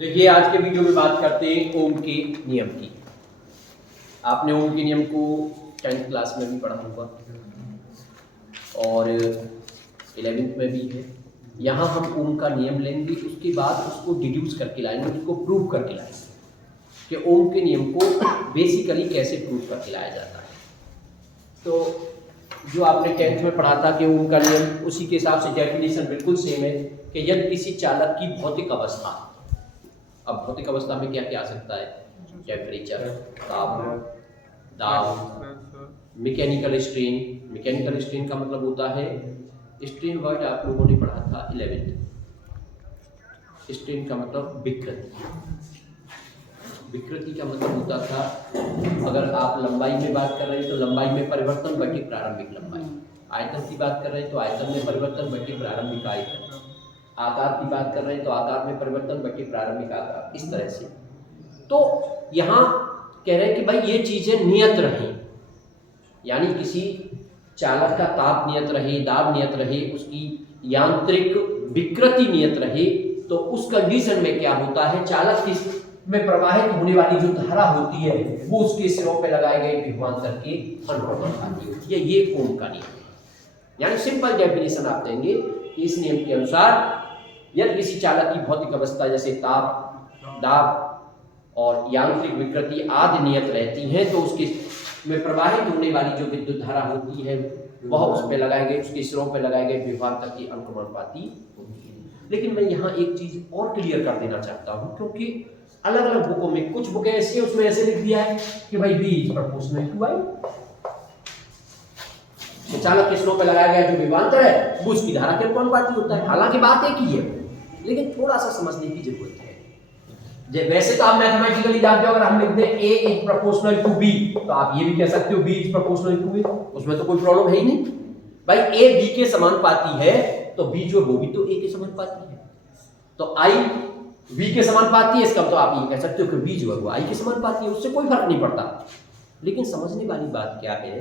देखिए आज के वीडियो में बात करते हैं ओम के नियम की। आपने ओम के नियम को 10th क्लास में भी पढ़ा होगा और 11th में भी है। यहाँ हम ओम का नियम लेंगे, उसके बाद उसको डिड्यूस करके लाएंगे, उसको प्रूव करके लाएंगे कि ओम के नियम को बेसिकली कैसे प्रूव करके लाया जाता है। तो जो आपने 10th में पढ़ा था कि ओम का नियम, उसी के हिसाब से डेफिनेशन बिल्कुल सेम है कि यदि किसी चालक की भौतिक अवस्था, अब भौतिक अवस्था में क्या क्या आ सकता है, टेम्परेचर, ताप, दाब, मैकेनिकल स्ट्रेन। मैकेनिकल स्ट्रेन का मतलब होता है, स्ट्रेन वर्ड आप लोगों ने पढ़ा था 11th। स्ट्रेन का मतलब विकृति। विकृति का मतलब होता था, अगर आप लंबाई में बात कर रहे हैं तो लंबाई में परिवर्तन बटे प्रारंभिक लंबाई, आयतन की बात कर रहे हैं तो आयतन में परिवर्तन बटे प्रारंभिक आयतन, आकार की बात कर रहे हैं तो आकार में परिवर्तन बटे प्रारंभिक आकार, इस तरह से। तो यहाँ कह रहे हैं कि भाई ये चीजें नियत रहें, यानी किसी चालक का ताप नियत रहे, दाब नियत रहे, उसकी यांत्रिक विकृति नियत रहे, तो उस कंडीशन में क्या होता है, चालक की में प्रवाहित होने वाली जो धारा होती है वो उसके सिरों पे लगाए गए विभवांतर के अनुपाती होती है। ये ओम का नियम है। यानी सिंपल डेफिनेशन आप देंगे कि इस नियम के अनुसार यदि किसी चालक की भौतिक अवस्था जैसे ताप, दाब और यांत्रिक विकृति आदि नियत रहती हैं, तो उसके में प्रवाहित होने वाली जो विद्युत धारा होती है वह उस पे लगाए गए, उसके सिरों पे लगाए गए विभवांतर की अनुक्रमणपाती होती है। लेकिन मैं यहाँ एक चीज और क्लियर कर देना चाहता हूँ, क्योंकि अलग अलग बुकों में, कुछ बुकें ऐसी है उसमें ऐसे लिख दिया है कि भाई V is proportional to I। चालक के सिरों पे लगाया गया जो विभवांतर है वो उसकी धारा के अनुपाती होता है। हालांकि बात एक ही है, लेकिन थोड़ा सा समझने की जरूरत है। वैसे तो आप मैथमेटिकली जानते हो, अगर हम लिख दें A is proportional to B, तो आप ये भी कह सकते हो B is proportional to A, उसमें तो कोई प्रॉब्लम है ही नहीं। भाई A B के समानुपाती है तो B जो वो भी तो A के समानुपाती है, तो I V के समानुपाती है, इसका तो आप ये कह सकते हो कि V जो है वो I के समानुपाती है, उससे कोई फर्क नहीं पड़ता। लेकिन समझने वाली बात क्या है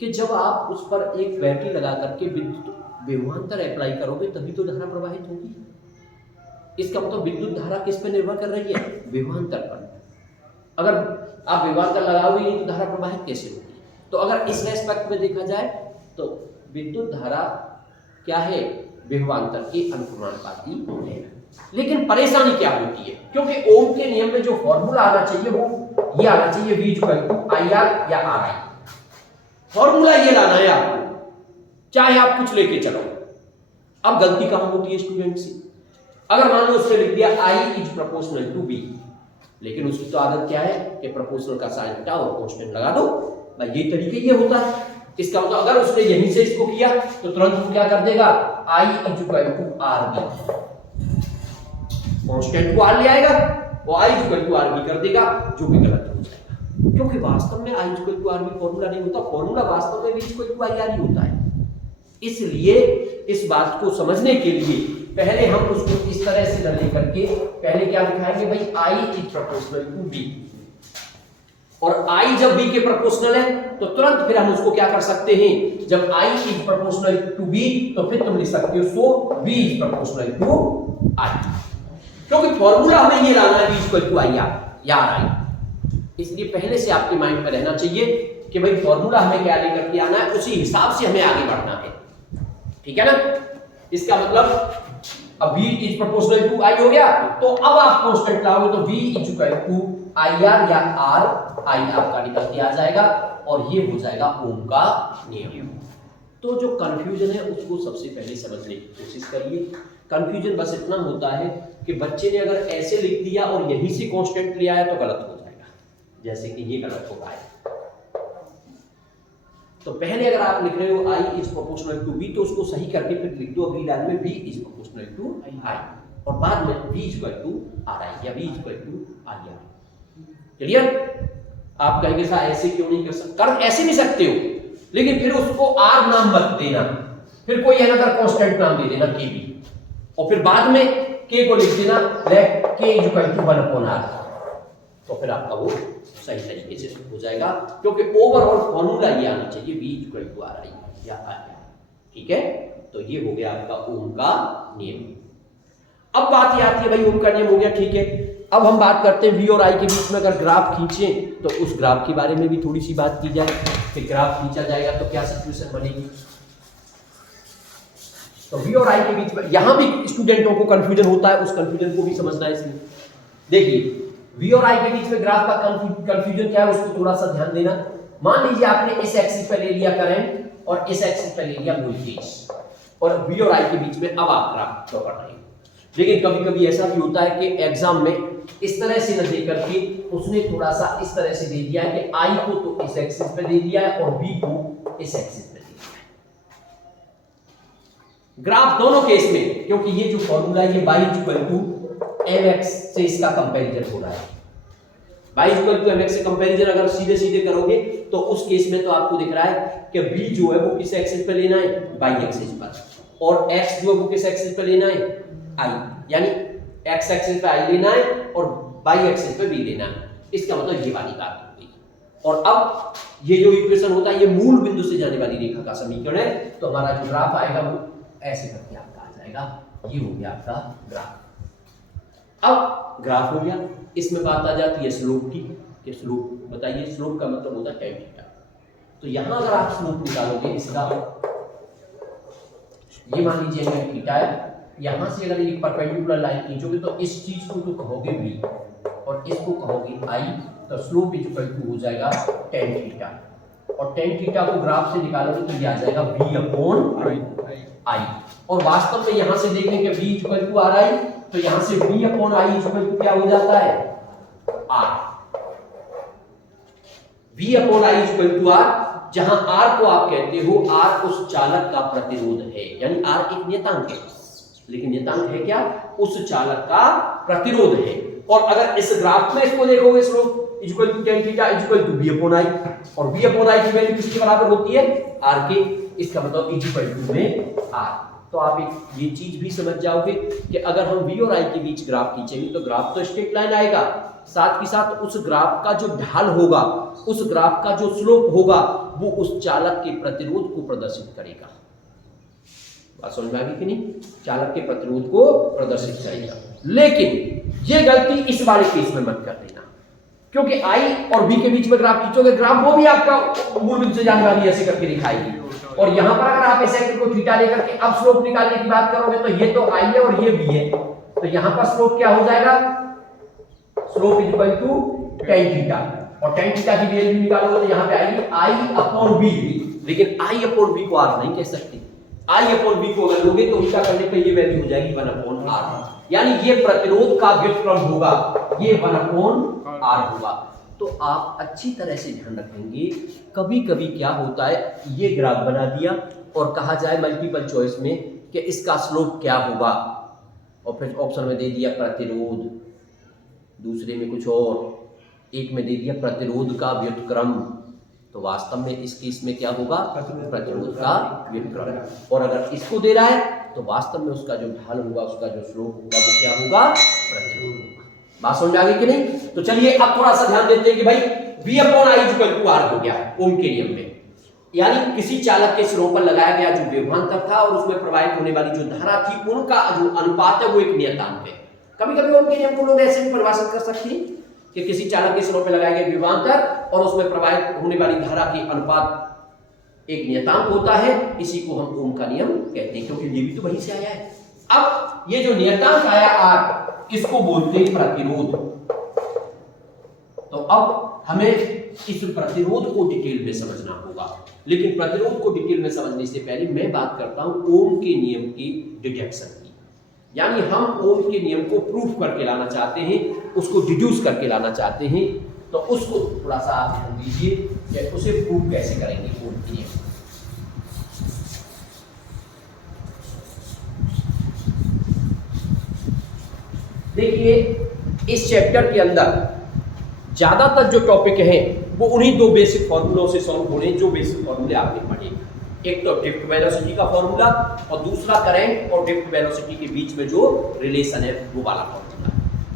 कि जब आप उस पर एक बैटरी लगा करके विद्युत विभवांतर अप्लाई करोगे तभी तो धारा प्रवाहित होगी। इसका मतलब विद्युत धारा किस पर निर्भर कर रही है, विभवांतर पर। अगर आप विभवांतर लगाओगे नहीं तो धारा प्रवाहित कैसे होगी। तो अगर इस रेस्पेक्ट में देखा जाए तो विद्युत धारा क्या है, विभवांतर के अनुक्रमणपाती है। लेकिन परेशानी क्या होती है, क्योंकि ओम के नियम में जो फॉर्मूला आना चाहिए वो ये आना चाहिए, V इक्वल टू IR या RI। फॉर्मूला ये लाना है आपको, चाहे आप कुछ लेके चलो। अब गलती कहां होती है स्टूडेंट से, अगर मान लो उसने लिख दिया I is proportional to B, लेकिन उसकी तो आदत क्या है कि प्रोपोर्शनल का साइन हटाओ और कांस्टेंट लगा दो। भाई ये तरीके ये होता है। इसका मतलब अगर उसने यहीं से इसको किया तो तुरंत वो क्या कर देगा, I is equal to RB, constant को R ले आएगा, वो I is equal to RB कर देगा, जो भी गलत हो जाएगा। क्योंकि वास्तव में I is equal to RB formula नहीं होता, फॉर्मूला वास्तव में V is equal to IR ही होता है। इसलिए इस बात को समझने के लिए पहले हम उसको इस तरह से न लेकर के पहले क्या लिखाएंगे, भाई I is proportional to B, और I जब B के प्रोपोर्शनल है तो तुरंत फिर हम उसको क्या कर सकते हैं, जब I is proportional to B तो फिर तुम लिख सकते हो so V is proportional to I, क्योंकि फॉर्मूला हमें ये लाना है V इक्वल टू IR या RI। इसलिए पहले से आपके माइंड में रहना चाहिए कि भाई फॉर्मूला हमें क्या लेकर के आना है, उसी हिसाब से हमें आगे बढ़ना है। ठीक है ना। इसका मतलब अब V is proportional to I हो गया, तो अब आप कांस्टेंट लाओगे तो V is equal to IR या RI आपका निकल के आ जाएगा, और ये हो जाएगा ओम का नियम। तो जो कंफ्यूजन है उसको सबसे पहले समझने की कोशिश करिए। कंफ्यूजन बस इतना होता है कि बच्चे ने अगर ऐसे लिख दिया और यहीं से कांस्टेंट ले आया तो गलत हो जाएगा, जैसे कि ये गलत हो रहा है। तो पहले अगर आप लिख रहे हो I is proportional to B तो उसको सही करके फिर लिख दो अगली लाइन में V is proportional to I, और बाद में V is equal to RI या V is equal to IR। Clear. आप कहेंगे सर ऐसे क्यों नहीं कर सकते, कर ऐसे नहीं सकते हो, लेकिन फिर उसको R नाम मत देना, फिर कोई अनदर कांस्टेंट नाम दे देना KB, और फिर बाद में K को लिख देना let K is equal to 1/R, तो फिर आपका वो सही तरीके से हो जाएगा, क्योंकि ओवरऑल फॉर्मूला ये आना चाहिए V इक्वल टू RI या IR। ठीक है, तो ये हो गया आपका ओम का नियम। अब बात ये आती है भाई ओम का नियम हो गया, ठीक है। अब हम बात करते हैं वी और आई के बीच में अगर ग्राफ खींचें तो उस ग्राफ के बारे में भी थोड़ी सी बात की जाए कि ग्राफ खींचा जाएगा तो क्या सिचुएशन बनेगी। तो वी और आई के बीच में यहां भी स्टूडेंटों को कंफ्यूजन होता है, उस कंफ्यूजन को भी समझना है इसमें। देखिए वी और आई के बीच में ग्राफ का कंफ्यूजन क्या है उसको थोड़ा सा ध्यान देना। मान लीजिए आपने इस एक्सिस पे ले लिया करंट और इस एक्सिस पे ले लिया वोल्टेज, और वी और आई के बीच में अब आप ग्राफ ड्रॉ कर रहे हैं। लेकिन कभी कभी ऐसा भी होता है कि एग्जाम में इस तरह से न दे करके उसने थोड़ा सा इस तरह से दे दिया है कि आई को तो इस एक्सिस पे दे दिया है और बी को इस एक्सिस पे दे दिया है। ग्राफ दोनों केस में, क्योंकि ये जो फॉर्मूला ये y इक्वल टू mx से इसका कंपैरिजन हो रहा है। y इक्वल टू mx से कंपैरिजन अगर सीधे सीधे करोगे तो उस केस में तो आपको दिख रहा है कि b जो है वो किस एक्सिस पे लेना है, y एक्सिस पर, और x जो है वो किस एक्सिस पे लेना है, i, यानी x एक्सिस पे i लेना है और y एक्सिस पे b लेना है। इसका मतलब ये वाली बात हो गई। और अब ये जो इक्वेशन होता है ये मूल बिंदु से जाने वाली रेखा का समीकरण है, तो हमारा जो ग्राफ आएगा वो ऐसे करके आपका आ जाएगा। ये हो गया आपका ग्राफ। अब ग्राफ हो गया, इसमें बात आ जाती है स्लोप की कि स्लोप बताइए। स्लोप का मतलब होता है tan थीटा। तो यहां अगर आप स्लोप निकालोगे इसका, ये मान लीजिए एंगल थीटा है, यहां से अगर एक परपेंडिकुलर लाइन खींचोगे तो इस चीज को तो कहोगे v और इसको कहोगे i, तो स्लोप इक्वल टू हो जाएगा tan थीटा। और tan थीटा को ग्राफ से निकालोगे तो ये आ जाएगा v अपॉन i। और वास्तव में यहां से देखें कि v equal to r i, तो यहां से v upon i equal to क्या हो जाता है, r। v upon i equal to r, जहां r को आप कहते हो r उस चालक का प्रतिरोध है, यानी r एक नियतांक है, लेकिन नियतांक है क्या, उस चालक का प्रतिरोध है। और अगर इस ग्राफ में इसको देखोगे slope equal to tan theta equal to v upon i, और v अपॉन i की वैल्यू किसके बराबर होती है, r के। इसका मतलब इक्वल टू में r। तो आप एक ये चीज भी समझ जाओगे कि अगर हम v और i के बीच ग्राफ खींचेंगे तो ग्राफ तो स्ट्रेट लाइन आएगा, साथ ही साथ उस ग्राफ का जो ढाल होगा, उस ग्राफ का जो स्लोप होगा, वो उस चालक के प्रतिरोध को प्रदर्शित करेगा। बात समझ में आ गई कि नहीं, चालक के प्रतिरोध को प्रदर्शित करेगा। लेकिन ये गलती इस वाले केस में मत कर देना, क्योंकि i और v के बीच में ग्राफ खींचोगे, ग्राफ वो भी आपका मूल बिंदु से जाने वाली ऐसे करके दिखाएगी। और यहां पर अगर आप इस एंगल को थीटा लेकर के अब स्लोप निकालने की बात करोगे तो ये तो i है और ये v है, तो यहां पर स्लोप क्या हो जाएगा, slope equal to tan theta. और tan थीटा की वैल्यू निकालोगे तो यहां पे आएगी i अपॉन v। लेकिन i अपॉन v को r नहीं कह सकते, i अपॉन v को अगर लोगे तो उल्टा करने पे ये वैल्यू हो जाएगी 1 अपॉन r, यानी ये प्रतिरोध का व्युत्क्रम होगा, ये 1 अपॉन r होगा। तो आप अच्छी तरह से ध्यान रखेंगे। कभी कभी क्या होता है, ये ग्राफ बना दिया और कहा जाए मल्टीपल चॉइस में कि इसका स्लोप क्या होगा, और फिर ऑप्शन में दे दिया प्रतिरोध, दूसरे में कुछ और, एक में दे दिया प्रतिरोध का व्युत्क्रम। तो वास्तव में इस केस में क्या होगा, प्रतिरोध का व्युत्क्रम। और अगर इसको दे रहा है तो वास्तव में उसका जो ढाल होगा, उसका जो स्लोप होगा, वो क्या होगा, प्रतिरोध होगा। बात समझ आ गई कि नहीं। तो चलिए अब थोड़ा सा ध्यान देते हैं कि भाई v upon i equal to r हो गया ओम के नियम में, यानी किसी चालक के सिरों पर लगाया गया जो विभवांतर था और उसमें प्रवाहित होने वाली जो धारा थी, उनका जो अनुपात है वो एक नियतांक है। कभी कभी ओम के नियम को लोग ऐसे भी परिभाषित कर सकते हैं कि किसी चालक के सिरों पर लगाए गए विभवांतर और उसमें प्रवाहित होने वाली धारा के अनुपात एक नियतांक होता है, इसी को हम ओम का नियम कहते हैं, क्योंकि ये भी तो वहीं से आया है। अब ये जो नियतांक आया r, इसको बोलते हैं प्रतिरोध। तो अब हमें इस प्रतिरोध को डिटेल में समझना होगा, लेकिन प्रतिरोध को डिटेल में समझने से पहले मैं बात करता हूं ओम के नियम की डिडक्शन की, यानी हम ओम के नियम को प्रूफ करके लाना चाहते हैं, उसको डिड्यूस करके लाना चाहते हैं। तो उसको थोड़ा सा आप ध्यान दीजिए कि उसे प्रूफ कैसे करेंगे ओम के नियम। देखिए इस चैप्टर के अंदर ज्यादातर जो टॉपिक हैं वो उन्हीं दो बेसिक फॉर्मूलों से सॉल्व हो रहे हैं, जो बेसिक फॉर्मूले आपने पढ़े। एक तो ड्रिफ्ट वेलोसिटी का फॉर्मूला और दूसरा करंट और ड्रिफ्ट वेलोसिटी के बीच में जो रिलेशन है वो वाला फॉर्मूला।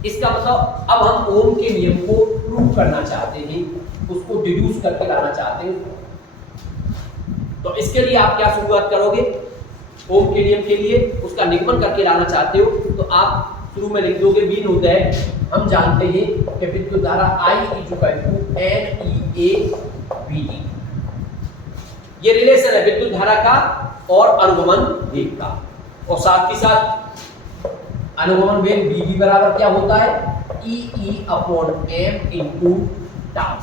इसका मतलब अब हम ओम के नियम को प्रूव करना चाहते हैं, उसको डिड्यूस करके लाना चाहते हैं। तो इसके लिए आप क्या शुरुआत करोगे, ओम के नियम के लिए उसका निगमन करके लाना चाहते हो तो आप शुरू में लिख दोगे V होता है, हम जानते हैं कि विद्युत धारा I NEA/VD, ये रिलेशन है विद्युत धारा का और अनुगमन वेग का, और साथ ही साथ अनुगमन वेग VD बराबर क्या होता है, EE/m × टाउ।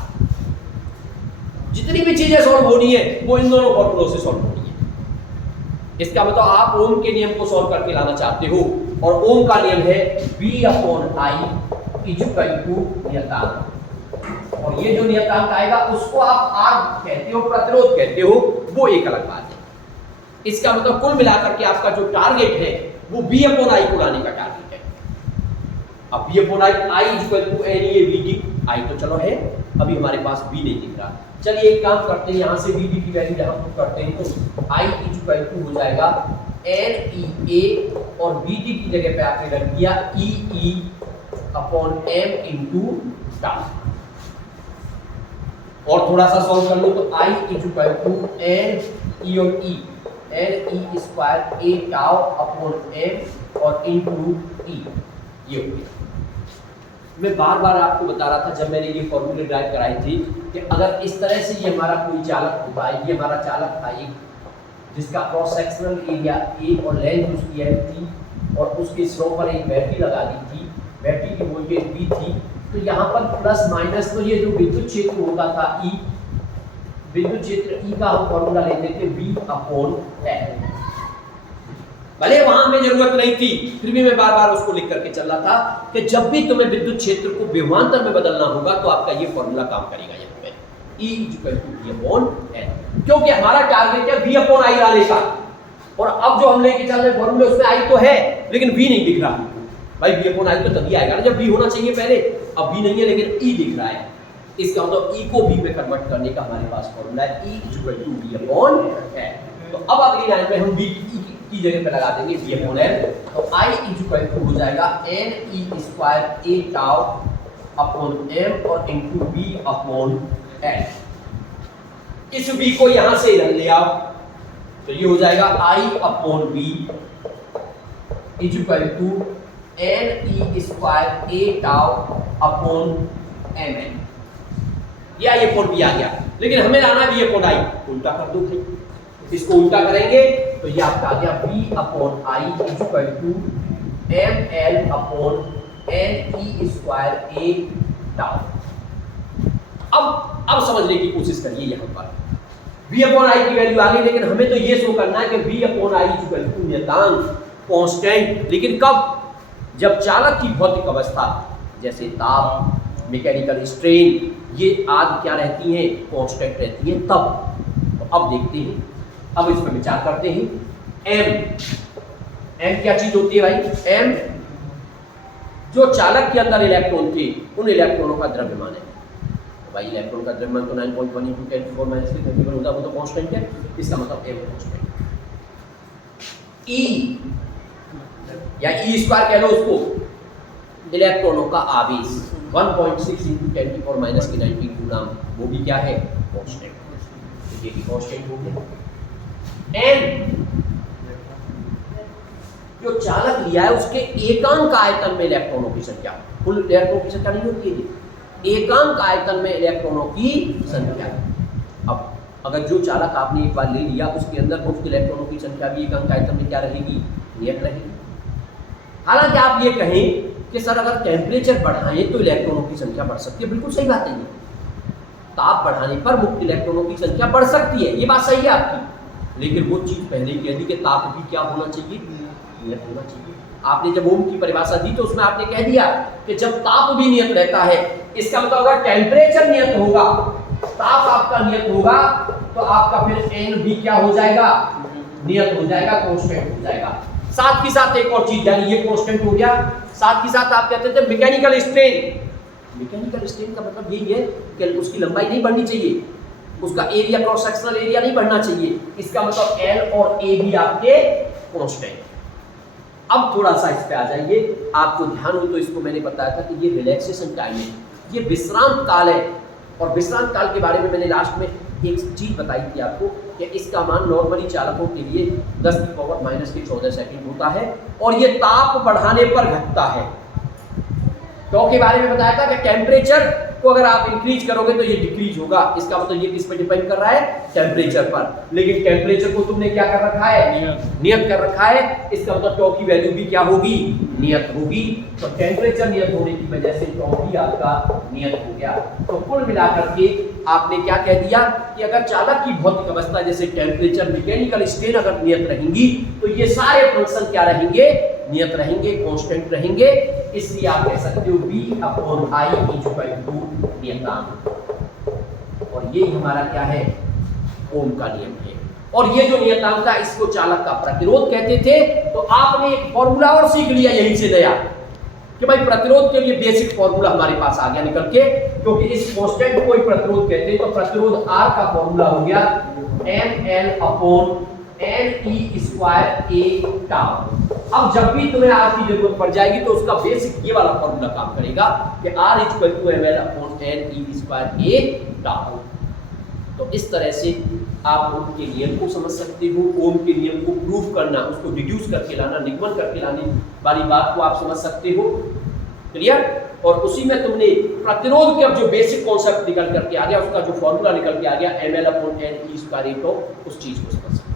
जितनी भी चीजें सॉल्व होनी है वो इन दोनों फॉर्मूलों से सॉल्व होनी है। इसका मतलब आप ओम के नियम को सॉल्व करके लाना चाहते हो, और ओम का नियम है V/I = नियतांक, और ये जो नियतांक आएगा उसको आप R कहते हो, प्रतिरोध कहते हो, वो एक अलग बात है। इसका मतलब कुल मिलाकर के आपका जो टारगेट है वो V/I को लाने का टारगेट है। अब V/I = NEA/VD, I तो चलो है, अभी हमारे पास V नहीं दिख रहा। चलिए एक काम करते हैं, यहाँ से VD की वैल्यू जहाँ पुट करते हैं तो I = हो जाएगा NEA, और VD की जगह पे आपने रख दिया EE/m × टाउ। और थोड़ा सा सॉल्व कर लो तो I = NE और E, NE² टाउ/m और इनटू E, ये हो गया। मैं बार बार आपको बता रहा था जब मैंने ये फॉर्मूले ड्राइव कराई थी कि अगर इस तरह से ये हमारा कोई चालक होता है, ये हमारा चालक था एक, जिसका क्रॉस सेक्शनल एरिया A और लेंथ उसकी L थी, और उसके स्लो पर एक बैटरी लगा दी थी, बैटरी की वोल्टेज V थी, तो यहाँ पर प्लस माइनस तो ये जो विद्युत क्षेत्र होता था E, विद्युत क्षेत्र E का हम फॉर्मूला लेते थे V/L। भले वहां हमें जरूरत नहीं थी, फिर भी मैं बार बार उसको लिख करके चल रहा था कि जब भी तुम्हें विद्युत क्षेत्र को विभवांतर में बदलना होगा तो आपका ये फॉर्मूला काम करेगा यहाँ पे, E = V/L, क्योंकि हमारा टारगेट है V/I लाने का। और अब जो हम लेके चल रहे फॉर्मूले उसमें I तो है लेकिन V नहीं दिख रहा। भाई V/I तो तभी आएगा ना जब V होना चाहिए पहले, अब V नहीं है लेकिन E दिख रहा है। इसका मतलब E को V में कन्वर्ट करने का हमारे पास फॉर्मूला है, E = V/L। तो अब अगली लाइन में हम V की जगह पे लगा देंगे V/L, तो I = हो जाएगा NE² टाउ/m और इनटू V/L। इस V को यहां से इधर ले आओ तो ये हो जाएगा I/V = NE² टाउ/mn। ये फॉर्म भी आ गया, लेकिन हमें लाना है V/I, उल्टा कर दो भाई, इसको उल्टा करेंगे तो ये आपका आ गया V/I = mL/NE² टाउ। अब समझने की कोशिश करिए, यहाँ पर V/I की वैल्यू आ गई, लेकिन हमें तो ये शो करना है कि V/I = नियतांक कांस्टेंट, लेकिन कब, जब चालक की भौतिक अवस्था जैसे ताप, मैकेनिकल स्ट्रेन, ये आदि क्या रहती हैं, कांस्टेंट रहती हैं तब। तो अब देखते हैं, अब इस पर विचार करते हैं। M क्या चीज होती है भाई, M जो चालक के अंदर इलेक्ट्रॉन थे उन इलेक्ट्रॉनों का द्रव्यमान है। तो भाई इलेक्ट्रॉन का द्रव्यमान तो 9.1 × 10⁻³ होता है, वो तो कांस्टेंट है, इसका मतलब M कांस्टेंट। E या E² कह लो उसको, इलेक्ट्रॉनों का आवेश 1.6 × 10⁻⁻⁹ गुना, वो भी क्या है, कांस्टेंट। तो ये भी कांस्टेंट हो गया। N जो चालक लिया है उसके एकांक आयतन में इलेक्ट्रॉनों की संख्या, कुल इलेक्ट्रॉनों की संख्या नहीं होती है, एकांक आयतन में इलेक्ट्रॉनों की संख्या। अब अगर जो चालक आपने एक बार ले लिया उसके अंदर मुफ्त इलेक्ट्रॉनों की संख्या भी एकांक आयतन में क्या रहेगी, नियत रहेगी। हालांकि आप ये कहें कि सर अगर टेम्परेचर बढ़ाएं तो इलेक्ट्रॉनों की संख्या बढ़ सकती है, बिल्कुल सही बात है। ताप बढ़ाने पर मुक्त इलेक्ट्रॉनों की संख्या बढ़ सकती है, ये बात सही है आपकी, लेकिन वो चीज पहले कह दी कि ताप भी क्या होना चाहिए, नियत होना चाहिए। आपने जब ओम की परिभाषा दी तो उसमें आपने कह दिया कि जब ताप भी नियत रहता है, इसका मतलब अगर टेम्परेचर नियत होगा, ताप आपका नियत होगा, तो आपका फिर एन भी क्या हो जाएगा, नियत हो जाएगा, कांस्टेंट हो जाएगा। साथ ही साथ एक और चीज, यानी ये कांस्टेंट हो गया, साथ ही साथ आप कहते थे मैकेनिकल स्ट्रेन। मैकेनिकल स्ट्रेन का मतलब यही है कि उसकी लंबाई नहीं बढ़नी चाहिए, उसका एरिया, क्रॉस सेक्शनल एरिया नहीं बढ़ना चाहिए, इसका मतलब एल और ए भी आपके कांस्टेंट। अब थोड़ा सा इस पे आ जाइए, आपको ध्यान हो तो इसको मैंने बताया था कि ये रिलैक्सेशन टाइम है, ये विश्राम काल है। और विश्राम काल के बारे में मैंने लास्ट में एक चीज बताई थी आपको कि इसका मान नॉर्मली चालकों के लिए 10⁻⁻14 सेकंड होता है और ये ताप बढ़ाने पर घटता है। तो के बारे में बताया था कि टेम्परेचर को अगर आप इंक्रीज करोगे तो ये डिक्रीज होगा। इसका मतलब ये किस पे डिपेंड कर रहा है? टेम्परेचर पर। लेकिन टेम्परेचर को तुमने क्या कर रखा है? नियत कर रखा है। इसका मतलब टॉ की वैल्यू भी क्या होगी? नियत होगी। तो टेम्परेचर नियत होने की वजह से टॉ भी आपका नियत हो गया। तो कुल मिलाकर के आपने क्या कह दिया कि अगर चालक की भौतिक अवस्था जैसे टेम्परेचर, मैकेनिकल स्ट्रेन अगर नियत रहेंगी तो ये सारे फंक्शन क्या रहेंगे? नियत रहेंगे, कांस्टेंट रहेंगे। इसलिए आप कह सकते हो V/I = नियतांक। और ये हमारा क्या है? ओम का नियम है। और ये जो नियतांक था इसको चालक का प्रतिरोध कहते थे। तो आपने एक फॉर्मूला और सीख लिया यहीं से नया कि भाई प्रतिरोध के लिए बेसिक फॉर्मूला हमारे पास आ गया निकल के, क्योंकि इस कांस्टेंट को ही प्रतिरोध कहते हैं। तो प्रतिरोध R का फॉर्मूला हो गया mL/Ne²A अब जब भी तुम्हें R की जरूरत पड़ जाएगी तो उसका बेसिक ये वाला फॉर्मूला काम करेगा कि R = mL/Ne²A। तो इस तरह से आप ओम के नियम को समझ सकते हो। ओम के नियम को प्रूव करना, उसको डिड्यूस करके लाना, निगमन करके लाने वाली बात को आप समझ सकते हो। क्लियर? और उसी में तुमने प्रतिरोध का जो बेसिक कॉन्सेप्ट निकल करके आ गया, उसका जो फॉर्मूला निकल के आ गया mL/Ne², उस चीज को समझ सकते हो।